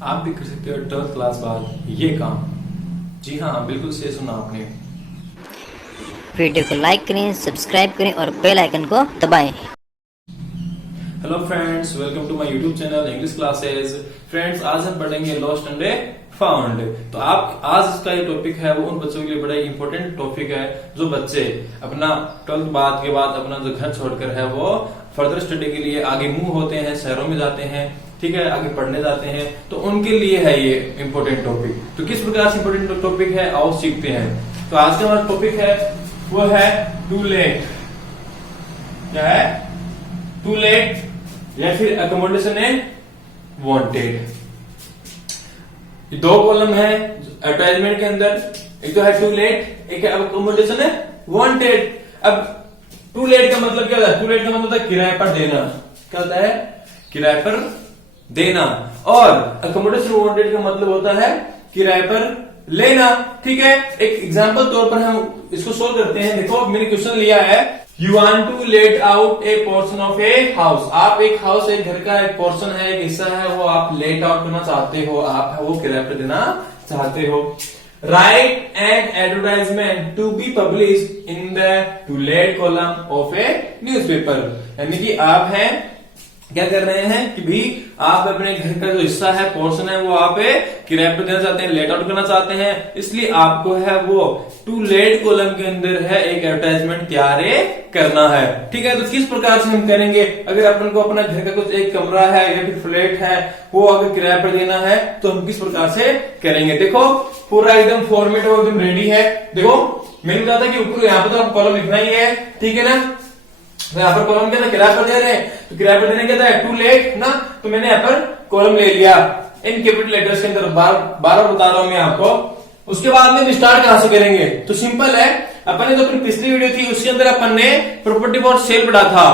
आप भी कर सकते हो 12th क्लास बाद ये काम। जी हाँ, बिल्कुल सही सुना आपने। वीडियो को लाइक करें, सब्सक्राइब करें और बेल आइकन को दबाएं। Hello friends, welcome to my YouTube channel English classes. Friends, आज हम पढ़ेंगे लॉस्ट एंड फाउंड। तो आप आज का ये टॉपिक है वो उन बच्चों के लिए बड़ा ही इंपॉर्टेंट टॉपिक है जो बच्चे अपना 12th बाद के बाद अपना जो घर छोड़कर है वो फर्दर स्टडी के लिए आगे मूव होते हैं, शहरों में जाते हैं, ठीक है, आगे पढ़ने जाते हैं, तो उनके लिए है ये इंपॉर्टेंट टॉपिक। तो किस प्रकार से इंपॉर्टेंट टॉपिक है आओ सीखते हैं। तो आज का हमारा टॉपिक है वो है टू लेट। क्या है? टू लेट या फिर अकोमोडेशन है वांटेड। ये दो कॉलम है एडवर्टाइजमेंट के अंदर, एक तो है टू लेट, एक है अकोमोडेशन है वांटेड। अब टू लेट का मतलब क्या होता है? टू लेट का मतलब होता है किराए पर देना। क्या होता है? किराए पर देना। और अकोमोडेशन वांटेड का मतलब होता है किराए पर लेना। ठीक है, एक एग्जांपल तौर पर हम इसको सोल्व करते हैं। देखो, मैंने क्वेश्चन लिया है, you want to let out a portion of a house. आप एक हाउस, एक घर का एक पोर्शन है, एक हिस्सा है, वो आप लेट आउट करना चाहते हो, आप वो किराए पर देना चाहते हो। Write an advertisement to be publish in the to let column of a newspaper. यानी कि आप हैं क्या कर रहे हैं कि भी आप अपने घर का जो हिस्सा है, पोर्शन है, वो आप किराए पर देना चाहते हैं, लेट आउट करना चाहते हैं, इसलिए आपको है वो टू लेट कॉलम के अंदर है एक एडवर्टाइजमेंट तैयार करना है। ठीक है, तो किस प्रकार से हम करेंगे? अगर अपन को अपना घर का कुछ एक कमरा है या फिर फ्लैट है, वो अगर किराए पर देना है तो हम किस प्रकार से करेंगे? देखो, पूरा एकदम फॉर्मेट एकदम रेडी है। देखो, मैंने बताया था कि ऊपर यहाँ पर तो कॉलम लिखना ही है, ठीक है ना। तो यहाँ पर कॉलम क्या था? किराए पर दे रहे हैं, तो किराए पर देने क्या था? टू लेट ना। तो मैंने यहाँ पर कॉलम ले लिया इन कैपिटल लेटर्स के अंदर, बार बता रहा हूं मैं आपको। उसके बाद में स्टार्ट कहां से करेंगे? तो सिंपल है, अपन ने जो अपनी पिछली वीडियो थी उसके अंदर अपन ने प्रॉपर्टी फॉर सेल पढ़ा था।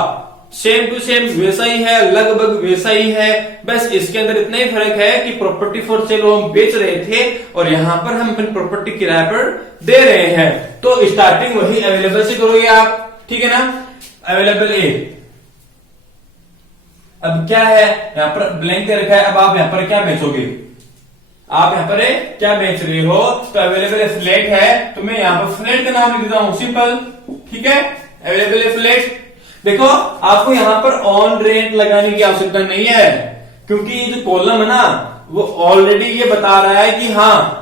सेम टू सेम वैसा ही है, लगभग वैसा ही है, बस इसके अंदर इतना ही फर्क है कि प्रॉपर्टी फॉर सेल हम बेच रहे थे और यहाँ पर हम अपनी प्रॉपर्टी किराए पर दे रहे हैं। तो स्टार्टिंग वही अवेलेबल से करोगे आप, ठीक है ना। अवेलेबल ए, अब क्या है यहां पर ब्लैंक रखा है। अब आप यहां पर क्या बेचोगे? आप यहां पर क्या बेच रहे हो? तो अवेलेबल फ्लैट है, तो मैं यहां पर फ्लैट का नाम लिख देता हूं, सिंपल। ठीक है, अवेलेबल फ्लैट। देखो, आपको यहां पर ऑन रेंट लगाने की आवश्यकता नहीं है, क्योंकि ये जो कॉलम है ना वो ऑलरेडी ये बता रहा है कि हाँ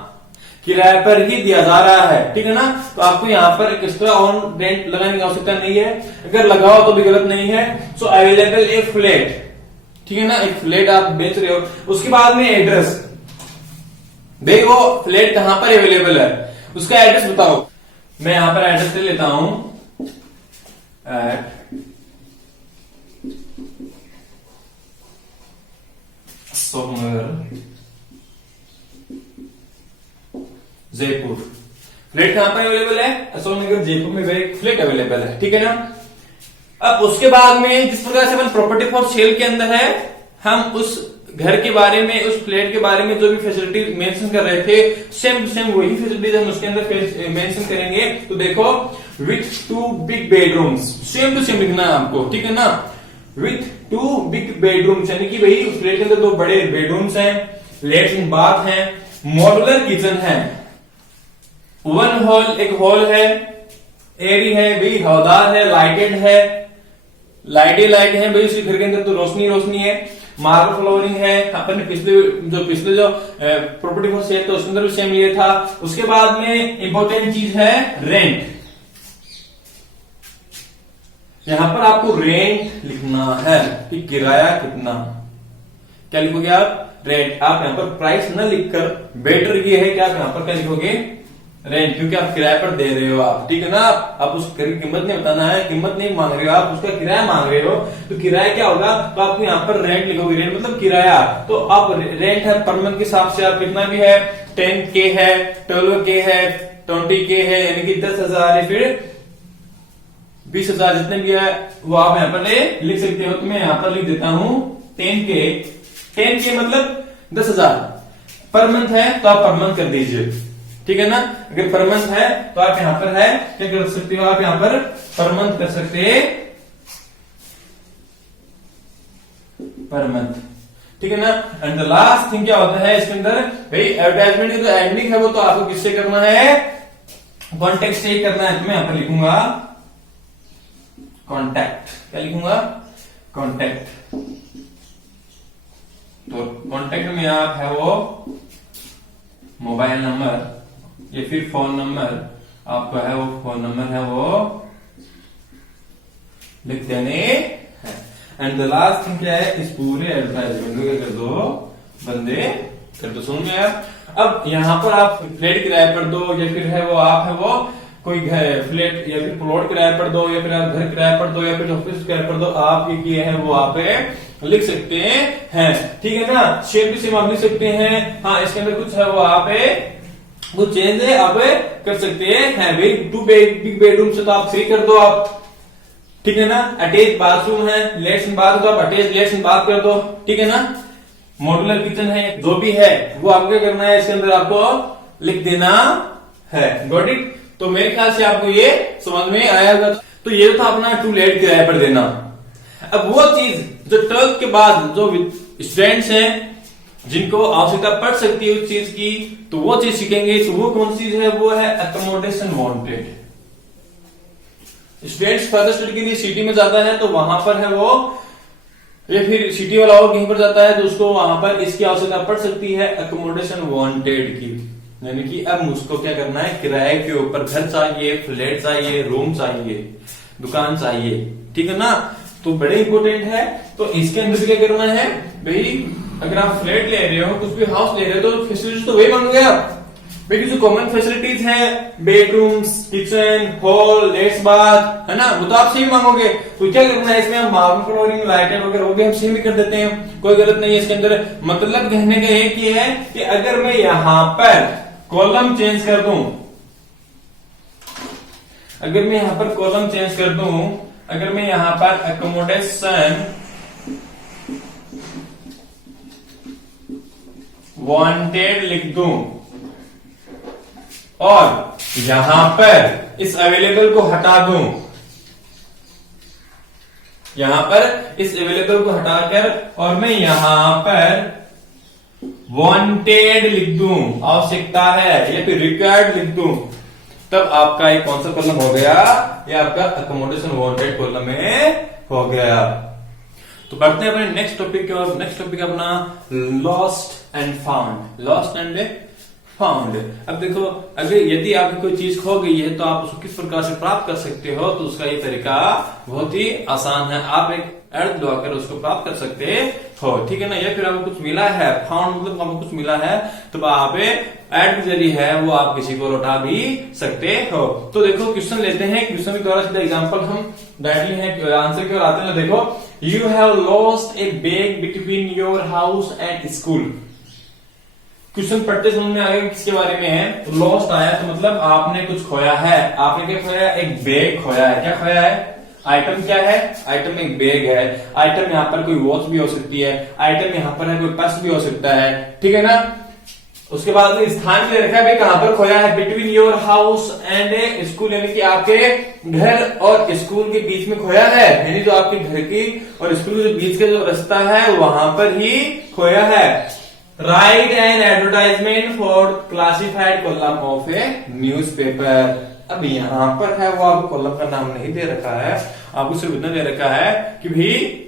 किराए पर ही दिया जा रहा है, ठीक है ना। तो आपको यहाँ पर एक्स्ट्रा ऑन रेंट लगाने की आवश्यकता नहीं है, अगर लगाओ तो भी गलत नहीं है। सो अवेलेबल ए फ्लैट, ठीक है ना, एक फ्लैट आप बेच रहे हो। उसके बाद में एड्रेस, देखो फ्लैट कहां पर अवेलेबल है, उसका एड्रेस बताओ। मैं यहां पर एड्रेस ले लेता हूं, एट अशोकनगर जयपुर। फ्लैट कहां पर अवेलेबल है? अशोकनगर जयपुर में एक फ्लैट अवेलेबल है, ठीक है ना। अब उसके बाद में जिस प्रकार से अपन प्रॉपर्टी फॉर सेल के अंदर है, हम उस घर के बारे में, उस फ्लैट के बारे में जो भी फैसिलिटी मेंशन कर रहे थे, सेम टू सेम वही फैसिलिटीज हम उसके अंदर मेंशन करेंगे। तो देखो, with two big bedrooms, same to same लिखना है आपको, ठीक है ना। विथ टू बिग बेडरूम्स, यानी कि भाई उस फ्लैट के अंदर दो बड़े बेडरूम्स हैं, लेट्रिन बाथ है, मॉड्यूलर किचन है, वन हॉल, एक हॉल है, एरी है भाई, हवादार है, लाइटेड है, लाइट है भाई, उसी घर के अंदर तो रोशनी है, मार्बल फ्लोरिंग है। अपन ने पिछले जो प्रॉपर्टी फॉर सेल तो उसके अंदर भी सेम लिया था। उसके बाद में इंपॉर्टेंट चीज है रेंट। यहां पर आपको रेंट लिखना है कि किराया कितना। क्या लिखोगे आप? रेंट। आप यहां पर प्राइस न लिखकर बेटर ये है कि आप यहां पर क्या लिखोगे? रेंट, क्योंकि आप किराए पर दे रहे हो आप, ठीक है ना। आप उस घर की कीमत नहीं बताना है, कीमत नहीं मांग रहे हो आप, उसका किराया मांग रहे हो। तो किराया क्या होगा? तो आपको यहाँ पर रेंट लिखोगे, रेंट मतलब किराया। तो आप रेंट है पर मंथ के हिसाब से, आप कितना भी है, 10K है, 12K है, 20K है, यानी कि 10,000 है, फिर 20,000, जितने भी है वो आप यहाँ पर लिख सकते हो। तो मैं यहाँ पर लिख देता हूं 10K मतलब 10,000। पर मंथ है तो आप पर मंथ कर दीजिए, ठीक है ना। अगर पर मंथ है तो आप यहां पर है क्या कर सकते हो? आप यहां पर मंथ कर सकते हैं, पर मंथ, ठीक है ना। एंड द लास्ट थिंग क्या होता है इसके अंदर, भाई एडवर्टाइजमेंट की जो एंडिंग है वो तो आपको किससे करना है, कॉन्टेक्ट से ही करना है। तो मैं यहां पर लिखूंगा कॉन्टैक्ट, क्या लिखूंगा, कॉन्टैक्ट। तो कॉन्टैक्ट में आप है वो मोबाइल नंबर या फिर फोन नंबर, आपका है वो फोन नंबर है वो लिख देने हैं। एंड द लास्ट थिंग क्या है, इस पूरे एडवर्टाइजमेंट में कर दो बंदे कर दो। सुन गया। अब यहाँ पर आप फ्लैट किराए पर दो या फिर है वो आप है वो कोई घर फ्लैट या फिर प्लॉट किराए पर दो या फिर आप घर किराए पर दो या फिर ऑफिस किराए पर दो, आप ये किए हैं वो आप लिख सकते हैं। ठीक है ना। शेप भी सेम आप लिख सकते हैं। हाँ, इसके अंदर कुछ है वो आप कुछ चेंज है आप कर सकते हैं। भाई 2 बिग बेडरूम से तो आप 3 कर दो आप, ठीक है ना। अटैच बाथरूम है, लेट्स इन बाथ, तो आप अटैच लेट्स इन बाथ कर दो, ठीक है ना। मॉड्यूलर किचन है, जो भी है वो आपको क्या करना है, इसके अंदर आपको लिख देना है। Got it. तो मेरे ख्याल से आपको ये समझ में आया होगा। तो ये था अपना टू लेट किराए पर देना। अब वो चीज जो 12th के बाद जो स्टूडेंट्स हैं जिनको आवश्यकता पड़ सकती है उस चीज की, तो वो चीज सीखेंगे। तो वो कौन सी चीज है, वो है accommodation wanted. Students further study के लिए सिटी में जाता है तो वहां पर है वो, या फिर सिटी वाला और कहीं पर जाता है तो उसको वहां पर इसकी आवश्यकता पड़ सकती है अकोमोडेशन वांटेड की। यानी कि अब मुझको क्या करना है, किराए के ऊपर घर चाहिए, फ्लैट चाहिए, रूम चाहिए, दुकान चाहिए, ठीक है ना। तो बड़े इंपॉर्टेंट है। तो इसके अंदर क्या करना है भाई, अगर आप फ्लैट ले रहे हो, कुछ भी हाउस ले रहे हो, तो फैसिलिटीज तो वही मांगोगे आप। भाई जो कॉमन फैसिलिटीज है, bedrooms, kitchen, hall, let's bath, है ना, वो तो आप सेम मांगोगे। तो क्या करना है इसमें, हम मार्बल फ्लोरिंग, लाइटें वगैरह वो भी हम सेम ही कर देते हैं, कोई गलत नहीं है इसके अंदर। मतलब कहने का एक ही है कि अगर मैं यहां पर कॉलम चेंज कर दूं, अगर मैं यहां पर कॉलम चेंज कर दूं, अगर मैं यहां पर अकोमोडेशन वांटेड लिख दूं और यहां पर इस अवेलेबल को हटा दूं, यहां पर इस अवेलेबल को हटाकर और मैं यहां पर वांटेड लिख दूं, आवश्यकता है, या फिर रिक्वायर्ड लिख दूं, तब आपका एक कौन सा कॉलम हो गया, ये आपका अकोमोडेशन वांटेड कॉलम में हो गया। तो बढ़ते हैं अपने नेक्स्ट टॉपिक की ओर। नेक्स्ट टॉपिक अपना lost and found. Lost and found. अब देखो, अगर यदि आपकी कोई चीज खो गई है तो आप उसको किस प्रकार से प्राप्त कर सकते हो, तो उसका ये तरीका बहुत ही आसान है। आप एक एड लगाकर उसको प्राप्त कर सकते हो, ठीक है ना। या फिर आपको कुछ मिला है, फाउंड मतलब आपको कुछ मिला है, तो आप एड के जरिए है वो आप किसी को लौटा भी सकते हो। तो देखो क्वेश्चन लेते हैं, क्वेश्चन के द्वारा सीधा एग्जांपल हम डायरेक्टली है आंसर की ओर आते हैं। देखो, you have lost a bag between your house and school. Question पढ़ते समझ में आ गया किसके बारे में है। लॉस्ट आया तो मतलब आपने कुछ खोया है। आपने क्या खोया, एक बैग खोया है। क्या खोया है, आइटम क्या है, आइटम एक बैग है। आइटम यहाँ पर कोई वॉच भी हो सकती है, आइटम यहाँ पर है कोई पर्स भी हो सकता है, ठीक है ना। उसके बाद में स्थान के लिए रखा है भाई कहां पर खोया है, between your house and A school, यानी कि आपके घर और स्कूल के बीच में खोया है। यानी जो आपके घर की और स्कूल के बीच का जो रास्ता है वहां पर ही खोया है। Right an advertisement for classified column of a newspaper. अब यहां पर है वो आपको कॉलम का नाम नहीं दे रखा है, आपको सिर्फ इतना दे रखा है कि भाई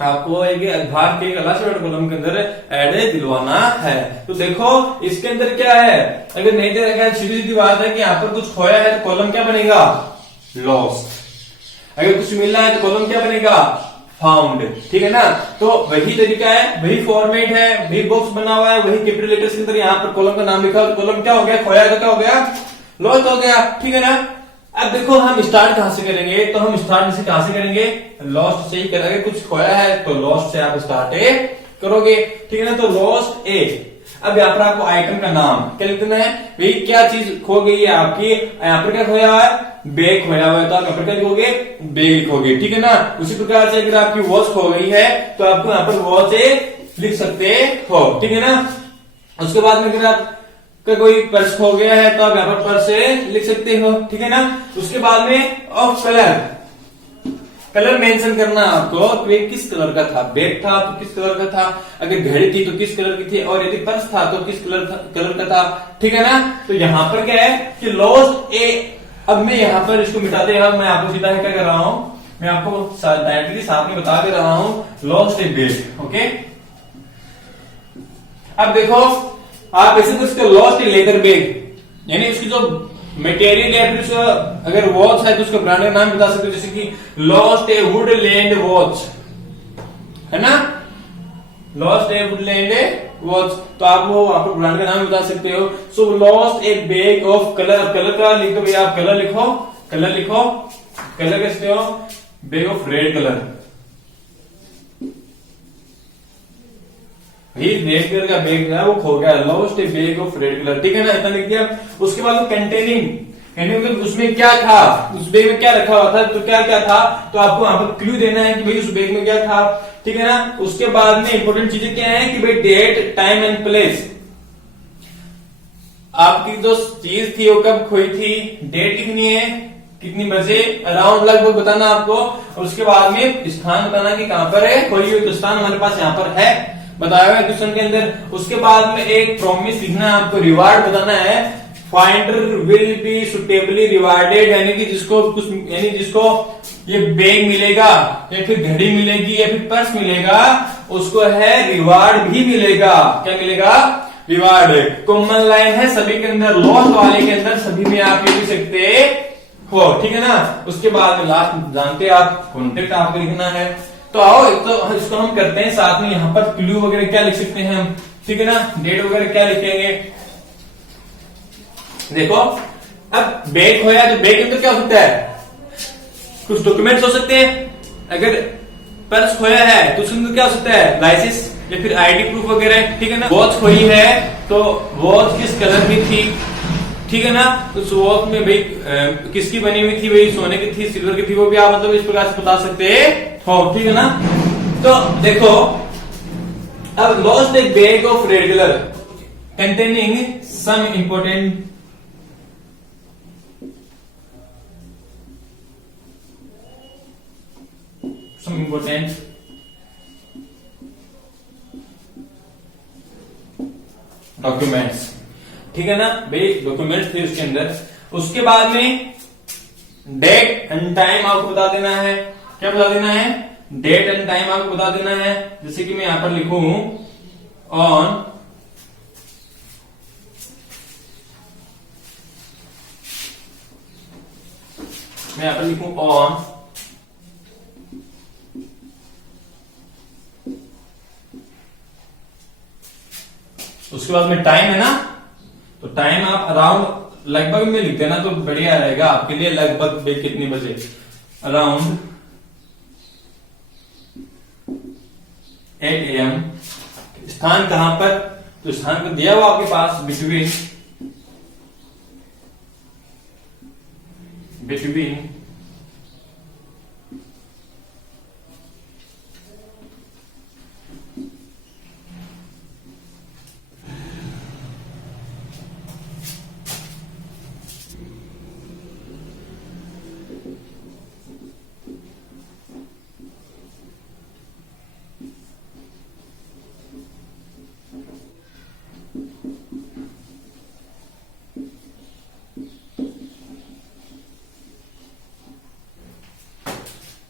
आपको एक अखबार के क्लासिफाइड कॉलम के अंदर एड दिलवाना है। तो देखो इसके अंदर क्या है, अगर नहीं दे रखा है, सीधी सीधी बात है कि यहाँ पर कुछ खोया है तो कॉलम क्या बनेगा, लॉस्ट। अगर कुछ मिला है तो कॉलम क्या बनेगा, फाउंड, ठीक है ना। तो वही तरीका है, वही फॉर्मेट है, वही बॉक्स बना हुआ है, वही कैपिटल लेटर्स के अंदर यहाँ पर कॉलम का नाम लिखा है, कॉलम क्या हो गया, खोया का क्या हो गया, लॉस्ट हो गया, ठीक है ना। अब देखो हम स्टार्ट कहां से करेंगे, तो हम स्टार्ट से कहां से करेंगे, लॉस्ट से ही करेंगे। कुछ खोया है तो लॉस्ट से आप स्टार्ट करोगे, ठीक है ना। तो लॉस्ट ए। अब यहाँ पर आपको आइटम का नाम क्या लिखना है, भाई क्या चीज खो गई है आपकी, यहाँ पर क्या खोया है, बैग खोया हुआ है, तो आप यहाँ पर क्या लिखोगे, बैग लिखोगे, ठीक है ना। उसी प्रकार से अगर आपकी वॉच खो गई है तो आपको यहाँ पर वॉच लिख सकते हो, ठीक है ना। उसके बाद में अगर आप कोई पर्स खो गया है तो आप यहाँ पर पर्स लिख सकते हो, ठीक है ना। उसके बाद में ऑफ कलर, कलर मेंशन करना है आपको कि ये किस कलर का था। बैग था तो किस कलर का था, अगर घड़ी थी तो किस कलर की थी, और यदि पर्स था तो किस कलर का था। ठीक है ना। तो यहाँ पर क्या है कि लॉस्ट ए, अब मैं यहाँ पर इसको मिटाते हैं, मैं आपको सीधा क्या कर रहा हूं, मैं आपको डायरेक्टली साथ में बता दे रहा हूं लॉस्ट ए बैग। ओके, अब देखो आप ऐसे तो लॉस्ट ए लेदर बैग, यानी उसकी जो मटेरियल है, फिर उसका अगर वॉच है तो उसका ब्रांड का नाम बता सकते हो, जैसे कि लॉस्ट ए वुडलैंड वॉच, है ना, लॉस्ट ए वुडलैंड वॉच, तो आप वो आपको ब्रांड का नाम बता सकते हो। So lost a bag of colour, colour का लिखो भैया, आप कलर लिखो, कलर लिखो, कलर कैसे हो, bag of red colour, red colour का बैग है वो खो गया, lost a bag of red colour. ठीक है ना, इतना लिख दिया। उसके बाद कंटेनिंग, उसमें क्या था, उस बैग में क्या रखा हुआ था, तो क्या क्या था, तो आपको वहां पर क्लू देना है कि भाई उस बैग में क्या था। ठीक है ना। उसके बाद में इंपॉर्टेंट चीजें क्या है कि भाई डेट, टाइम एंड प्लेस, आपकी जो चीज थी वो कब खोई थी, डेट कितनी है, कितनी बजे, अराउंड लगभग बताना आपको, और उसके बाद में स्थान बताना कि कहां पर है खोई हुई, तो स्थान हमारे पास यहाँ पर है बताया हुआ है क्वेश्चन के अंदर। उसके बाद में एक प्रॉमिस लिखना है आपको, रिवार्ड बताना है, finder will be suitably rewarded, यानी कि जिसको कुछ, यानी जिसको ये बैग मिलेगा या फिर घड़ी मिलेगी या फिर पर्स मिलेगा, उसको है रिवार्ड भी मिलेगा। क्या मिलेगा, रिवार्ड। कॉमन लाइन है सभी के अंदर, लॉस्ट वाले के अंदर सभी में आप ये लिख सकते हो। ठीक है ना। उसके बाद में लास्ट जानते आप कॉन्टेक्ट आपको लिखना है। तो आओ एक तो इसको हम करते हैं साथ में, यहाँ पर क्लू वगैरह क्या लिख सकते हैं हम, ठीक है ना, डेट वगैरह क्या लिखेंगे। देखो अब बैग खोया तो बैग के अंदर क्या हो सकता है, कुछ डॉक्यूमेंट्स हो सकते हैं, अगर पर्स खोया है तो उसके अंदर क्या हो सकता है, लाइसेंस या फिर आईडी प्रूफ वगैरह। ठीक है ना। वॉच खोई है तो वॉच किस कलर की थी, ठीक है ना, उस वॉच में भाई किसकी बनी हुई थी, भाई सोने की थी, सिल्वर की थी, वो भी आप मतलब इस प्रकार से बता सकते हो। ठीक है ना। तो देखो अब lost a bag of red colour containing some important documents. ठीक है ना भाई, डॉक्यूमेंट्स थे उसके अंदर। उसके बाद में डेट एंड टाइम आपको बता देना है। क्या बता देना है, डेट एंड टाइम आपको बता देना है। जैसे कि मैं यहां पर लिखूं ऑन मैं यहां पर लिखूं ऑन उसके बाद में टाइम है ना, तो टाइम आप अराउंड लगभग में लिख देना तो बढ़िया रहेगा आपके लिए। लगभग भाई कितने बजे, अराउंड 8 AM। स्थान कहां पर, तो स्थान को दिया हुआ आपके पास बिटवीन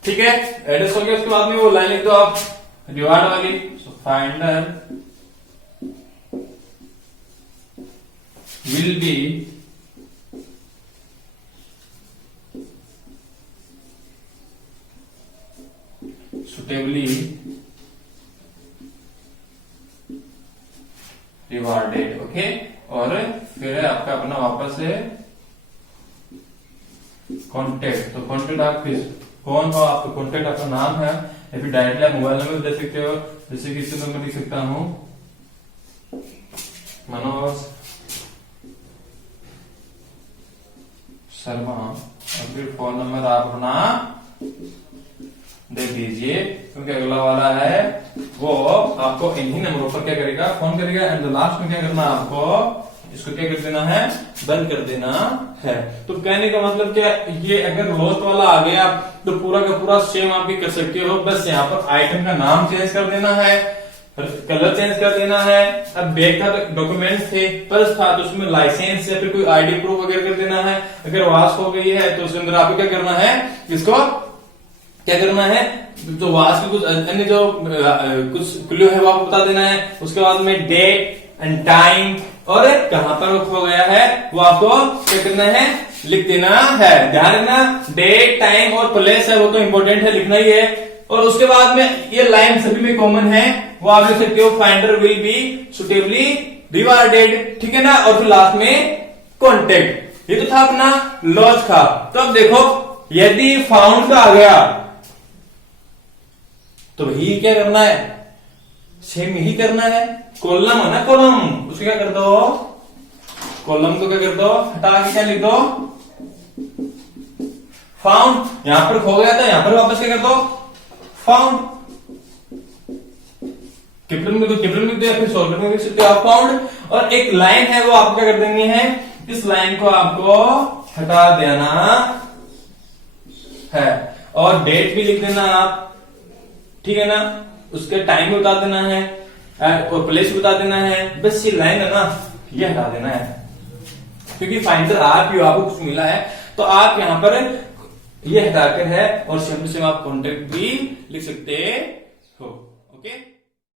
ठीक है, एड्रेस हो गया। उसके बाद में वो लाइन लिख दो आप रिवार्ड वाली, finder will be suitably rewarded. Okay, और फिर है आपका अपना वापस है कॉन्टेक्ट। तो कॉन्टेक्ट आप किस कौन हो, आपका कॉन्टेक्ट आपका नाम है या फिर डायरेक्टली आप मोबाइल नंबर दे सकते हो। जैसे कि इससे नंबर लिख सकता हूं मनोज शर्मा, और फिर फोन नंबर आप अपना दे दीजिए, क्योंकि अगला वाला है वो आपको इन्हीं नंबरों पर क्या करेगा, फोन करेगा। एंड लास्ट में क्या करना आपको, इसको क्या कर देना है, बंद कर देना है। तो कहने का मतलब क्या, ये अगर लॉस्ट वाला आ गया तो पूरा का पूरा सेम आप भी कर सकते हो, बस यहाँ पर आइटम का नाम चेंज कर देना है, कलर चेंज कर देना है। अब बैग का डॉक्यूमेंट्स थे, पर्स था तो उसमें लाइसेंस या फिर कोई आईडी प्रूफ वगैरह कर देना है। अगर वाश हो गई है तो उसके अंदर आपको क्या करना है, इसको क्या करना है, तो वाश की कुछ अन्य जो कुछ क्लू है वो आपको बता देना है। उसके बाद में डेट एंड टाइम और कहां पर वो खो गया है वो आपको क्या करना है, लिख देना है। ध्यान रखना, डेट टाइम और प्लेस है वो तो इंपॉर्टेंट है, लिखना ही है। और उसके बाद में ये लाइन सभी में कॉमन है, वो आप लिख सकते हो, finder will be suitably rewarded, ठीक है ना। और फिर लास्ट में कॉन्टेक्ट, ये तो था अपना लॉस्ट का। तो अब देखो, यदि फाउंड का आ गया तो वही क्या करना है, सेम यही करना है। कॉलम है ना, कॉलम, उसको क्या कर दो, कॉलम को क्या कर दो, हटा के क्या लिख दो, फाउंड। यहां पर खो गया था, यहां पर वापस क्या कर दो, फाउंड। कैपिटल में तो कैपिटल में दो, या फिर शॉर्टकट में लिख सकते हो आप, फाउंड। और एक लाइन है वो आपको क्या कर देनी है, इस लाइन को आपको हटा देना है और डेट भी लिख देना आप, ठीक है ना। उसके टाइम भी बता देना है और प्लेस भी बता देना है। बस ये लाइन है ना, ये हटा देना है, क्योंकि फाइंडर आप ही हो, आपको कुछ मिला है तो आप यहां पर ये हटाकर है और सेम टू सेम आप कॉन्टेक्ट भी लिख सकते हो। ओके।